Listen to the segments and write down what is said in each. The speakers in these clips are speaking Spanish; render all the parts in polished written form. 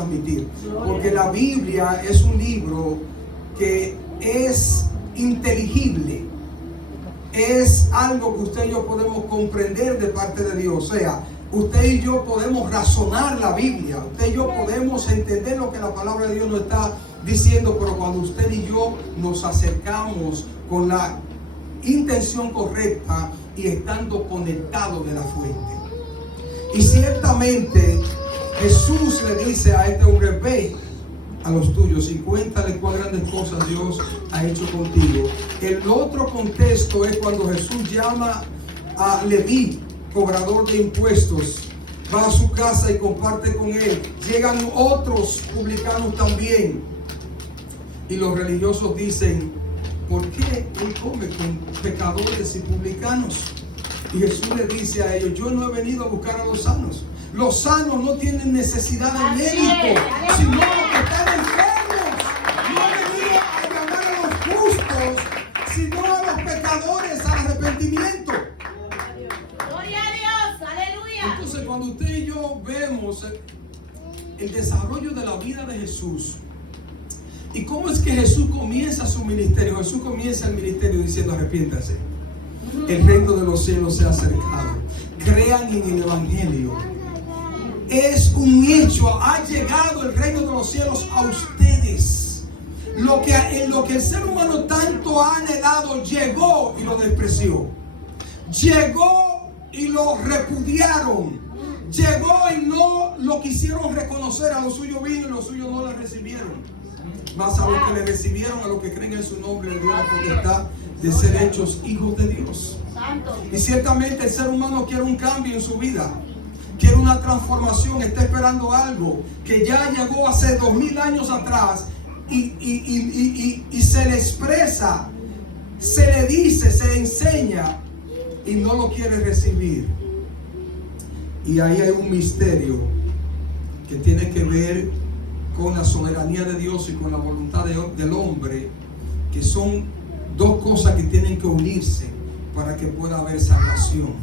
transmitir, porque la Biblia es un libro que es inteligible, es algo que usted y yo podemos comprender de parte de Dios. O sea, usted y yo podemos razonar la Biblia, usted y yo podemos entender lo que la palabra de Dios nos está diciendo, pero cuando usted y yo nos acercamos con la intención correcta y estando conectados de la fuente. Y ciertamente Jesús le dice a este hombre: ve a los tuyos y cuéntale cuán grandes cosas Dios ha hecho contigo. El otro contexto es cuando Jesús llama a Leví, cobrador de impuestos, va a su casa y comparte con él. Llegan otros publicanos también, y los religiosos dicen: ¿por qué él come con pecadores y publicanos? Y Jesús le dice a ellos: yo no he venido a buscar a los sanos. Los sanos no tienen necesidad de médico, sino los que están enfermos. No he venido a llamar a los justos, sino a los pecadores al arrepentimiento. Gloria a Dios, aleluya. Entonces, cuando usted y yo vemos el desarrollo de la vida de Jesús, y cómo es que Jesús comienza su ministerio. Jesús comienza el ministerio diciendo: arrepiéntase, el reino de los cielos se ha acercado, crean en el evangelio. Es un hecho, ha llegado el reino de los cielos a ustedes. En lo que el ser humano tanto ha anhelado, llegó y lo despreció. Llegó y lo repudiaron. Llegó y no lo quisieron reconocer. A los suyos vino y los suyos no le recibieron. Mas a los que le recibieron, a los que creen en su nombre, le dio la potestad de ser hechos hijos de Dios. Y ciertamente el ser humano quiere un cambio en su vida, quiere una transformación, está esperando algo que ya llegó hace 2000 años atrás y se le expresa, se le dice, se le enseña y no lo quiere recibir. Y ahí hay un misterio que tiene que ver con la soberanía de Dios y con la voluntad del hombre, que son dos cosas que tienen que unirse para que pueda haber salvación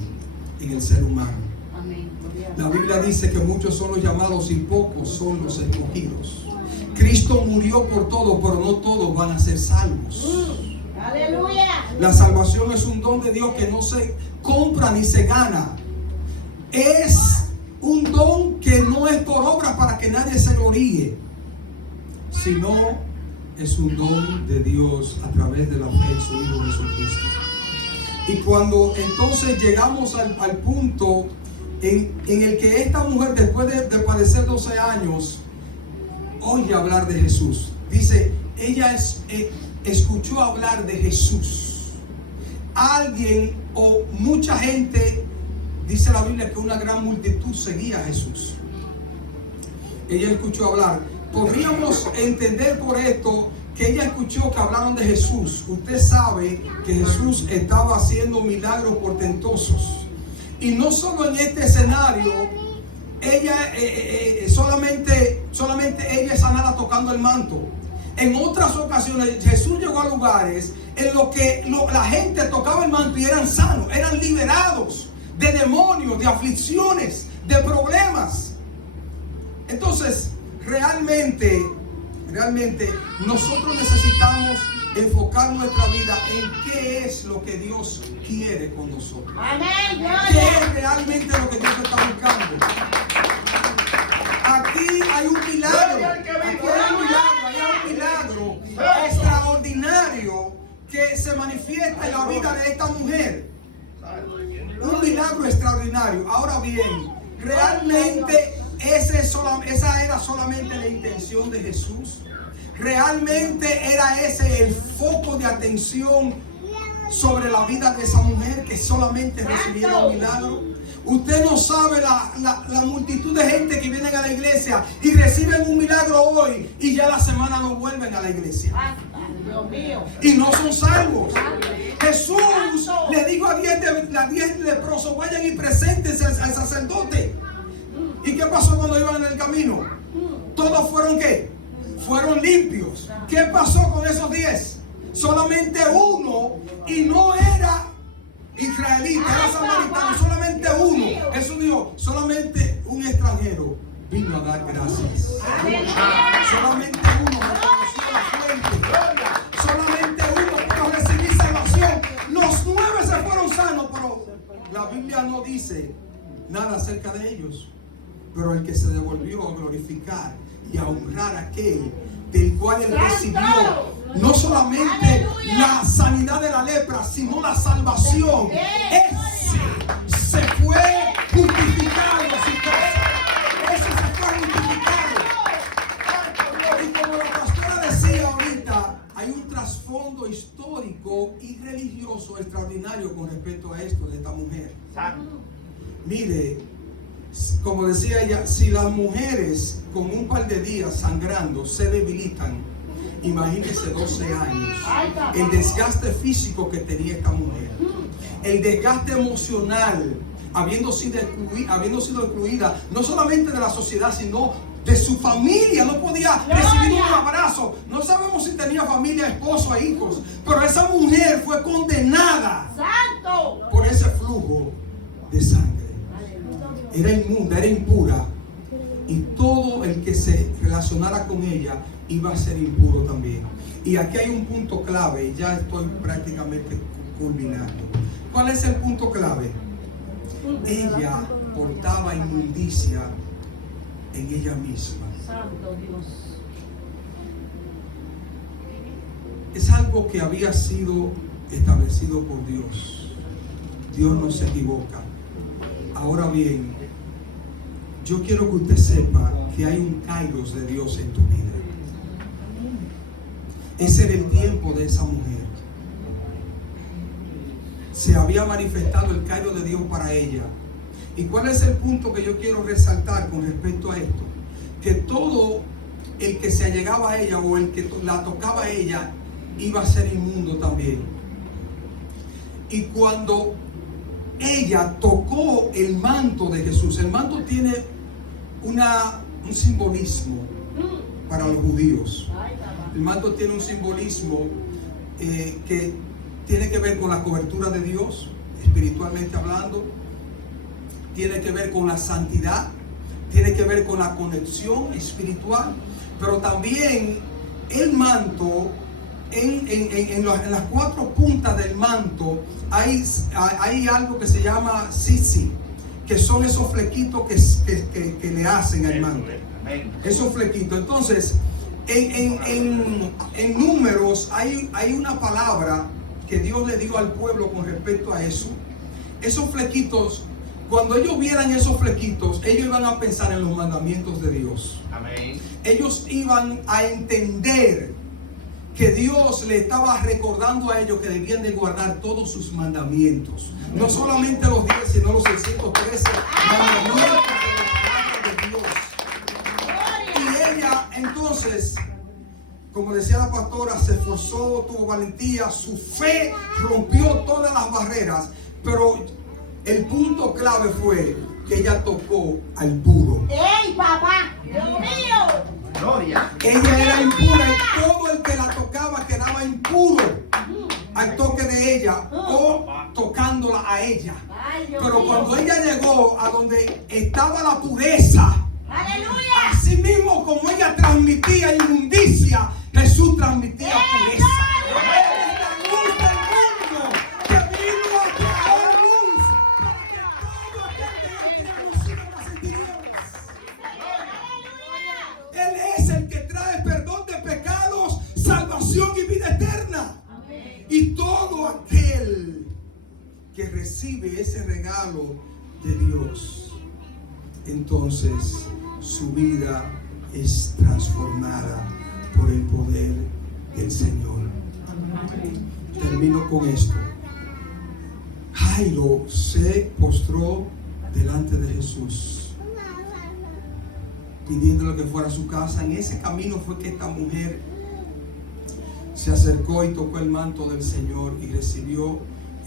en el ser humano. Amén. La Biblia dice que muchos son los llamados y pocos son los escogidos. Cristo murió por todos, pero no todos van a ser salvos. Aleluya. La salvación es un don de Dios que no se compra ni se gana. Es un don que no es por obra para que nadie se gloríe, sino es un don de Dios a través de la fe en su Hijo Jesucristo. Y cuando entonces llegamos al punto en el que esta mujer, después de padecer 12 años, oye hablar de Jesús. Dice, ella escuchó hablar de Jesús. Alguien o mucha gente, dice la Biblia que una gran multitud seguía a Jesús. Ella escuchó hablar. Podríamos entender por esto que ella escuchó que hablaron de Jesús. Usted sabe que Jesús estaba haciendo milagros portentosos. Y no solo en este escenario, ella solamente ella es sanada tocando el manto. En otras ocasiones Jesús llegó a lugares en los que la gente tocaba el manto y eran sanos, eran liberados de demonios, de aflicciones, de problemas. Entonces, realmente nosotros necesitamos enfocar nuestra vida en qué es lo que Dios quiere con nosotros. Amén. ¿Qué es realmente lo que Dios está buscando? Aquí hay un milagro. Hay un milagro extraordinario que se manifiesta en la vida de esta mujer. Un milagro extraordinario. Ahora bien, realmente esa era solamente la intención de Jesús. Realmente era ese el foco de atención sobre la vida de esa mujer, que solamente recibiera un milagro. Usted no sabe la multitud de gente que vienen a la iglesia y reciben un milagro hoy y ya la semana no vuelven a la iglesia. Dios mío. Y no son salvos. Jesús le dijo a 10 leprosos: vayan y preséntense al sacerdote. ¿Y qué pasó cuando iban en el camino? Todos fueron ¿qué? Fueron limpios. ¿Qué pasó con esos 10? Solamente uno, y no era israelita, era samaritano, solamente uno. Eso dijo, solamente un extranjero vino a dar gracias. Aleluya. Solamente uno reconoció la fuente. Solamente uno pudo recibir salvación. Los 9 se fueron sanos, pero la Biblia no dice nada acerca de ellos. Pero el que se devolvió a glorificar y a honrar a aquel del cual él recibió no solamente ¡Aleluya! la sanidad de la lepra, sino la salvación. Ese se fue justificado en su casa. Ese se fue justificado. Y como la pastora decía ahorita, hay un trasfondo histórico y religioso extraordinario con respecto a esto de esta mujer. Mire, como decía ella, si las mujeres con un par de días sangrando se debilitan, imagínense 12 años, el desgaste físico que tenía esta mujer, el desgaste emocional, habiendo sido excluida no solamente de la sociedad, sino de su familia. No podía recibir un abrazo. No sabemos si tenía familia, esposo e hijos, pero esa mujer fue condenada Santo. por ese flujo de sangre. Era inmunda, era impura, y todo el que se relacionara con ella iba a ser impuro también. Y aquí hay un punto clave, y ya estoy prácticamente culminando. ¿Cuál es el punto clave? Ella portaba inmundicia en ella misma. Santo Dios. Es algo que había sido establecido por Dios. Dios no se equivoca. Ahora bien, yo quiero que usted sepa que hay un kairos de Dios en tu vida. Ese era el tiempo de esa mujer. Se había manifestado el kairos de Dios para ella. ¿Y cuál es el punto que yo quiero resaltar con respecto a esto? Que todo el que se allegaba a ella o el que la tocaba a ella iba a ser inmundo también. Y cuando ella tocó el manto de Jesús, el manto tiene un simbolismo para los judíos. El manto tiene un simbolismo que tiene que ver con la cobertura de Dios, espiritualmente hablando, tiene que ver con la santidad, tiene que ver con la conexión espiritual, pero también el manto, en las 4 puntas del manto hay algo que se llama sisi, que son esos flequitos que le hacen al manto. Esos flequitos. Entonces, en Números hay una palabra que Dios le dio al pueblo con respecto a eso. Esos flequitos, cuando ellos vieran esos flequitos, ellos iban a pensar en los mandamientos de Dios. Amén. Ellos iban a entender que Dios le estaba recordando a ellos que debían de guardar todos sus mandamientos. No solamente los 10, sino los 613 mandamientos de Dios. Y ella, entonces, como decía la pastora, se esforzó, tuvo valentía, su fe rompió todas las barreras. Pero el punto clave fue que ella tocó al puro. ¡Ey, papá! ¡Dios mío! Gloria. Ella era impura y todo el que la tocaba quedaba impuro al toque de ella o tocándola a ella. Ay, Dios Pero mío. cuando ella llegó a donde estaba la pureza, ¡Aleluya! así mismo como ella transmitía inmundicia, Jesús transmitía pureza. Él es la luz del mundo que vino a traer luz para que todo aquel que no tiene luz siga más en tinieblas. Él es el que trae perdón de pecados, salvación y vida eterna. Y todo aquel que recibe ese regalo de Dios, entonces su vida es transformada por el poder del Señor. Termino con esto. Jairo se postró delante de Jesús, pidiéndole que fuera a su casa. En ese camino fue que esta mujer se acercó y tocó el manto del Señor y recibió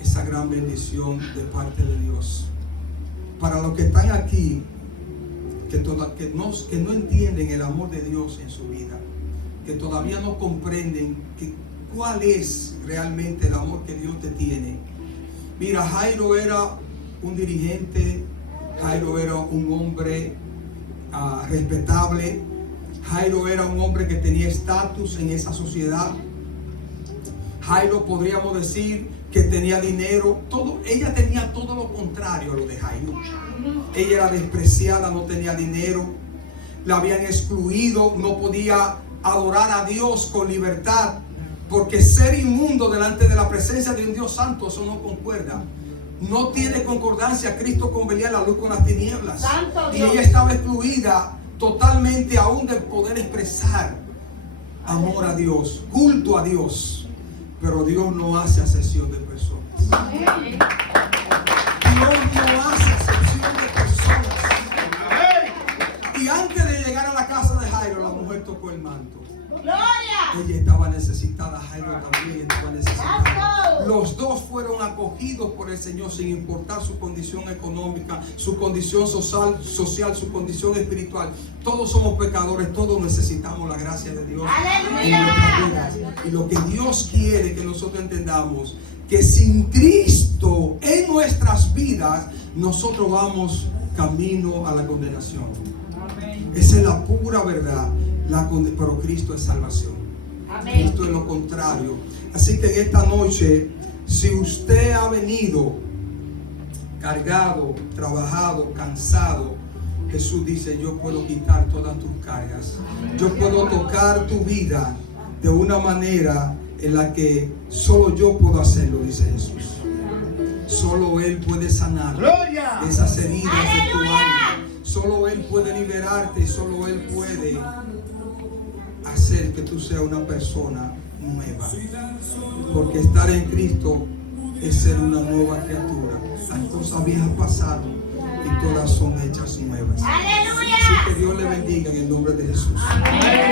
esa gran bendición de parte de Dios. Para los que están aquí, que no entienden el amor de Dios en su vida, que todavía no comprenden cuál es realmente el amor que Dios te tiene. Mira, Jairo era un dirigente, Jairo era un hombre respetable. Jairo era un hombre que tenía estatus en esa sociedad. Jairo, podríamos decir que tenía dinero. Ella tenía todo lo contrario a lo de Jairo. Ella era despreciada, no tenía dinero, la habían excluido, no podía adorar a Dios con libertad, porque ser inmundo delante de la presencia de un Dios santo, eso no concuerda. No tiene concordancia Cristo con Belial, la luz con las tinieblas. Santo Y Dios. ella estaba excluida totalmente aún de poder expresar amor a Dios, culto a Dios. Pero Dios no hace acepción de personas. Amén. Dios no hace acepción de personas. Y antes de llegar a la casa de Jairo, la mujer tocó el manto. Gloria. Ella estaba necesitada, Jairo también estaba necesitado. Santo. Los dos fueron acogidos por el Señor sin importar su condición económica, su condición social, su condición espiritual. Todos somos pecadores, todos necesitamos la gracia de Dios en nuestras vidas. Y lo que Dios quiere que nosotros entendamos, que sin Cristo en nuestras vidas, nosotros vamos camino a la condenación. Esa es la pura verdad. Pero Cristo es salvación. Amén. Cristo es lo contrario. Así que en esta noche, si usted ha venido cargado, trabajado, cansado, Jesús dice: yo puedo quitar todas tus cargas. Yo puedo tocar tu vida de una manera en la que solo yo puedo hacerlo, dice Jesús. Solo Él puede sanar esas heridas de tu alma. Solo Él puede liberarte y solo Él puede hacer que tú seas una persona nueva. Porque estar en Cristo es ser una nueva criatura. Las cosas viejas pasaron y todas son hechas nuevas. Aleluya. Así que Dios le bendiga en el nombre de Jesús. Amén.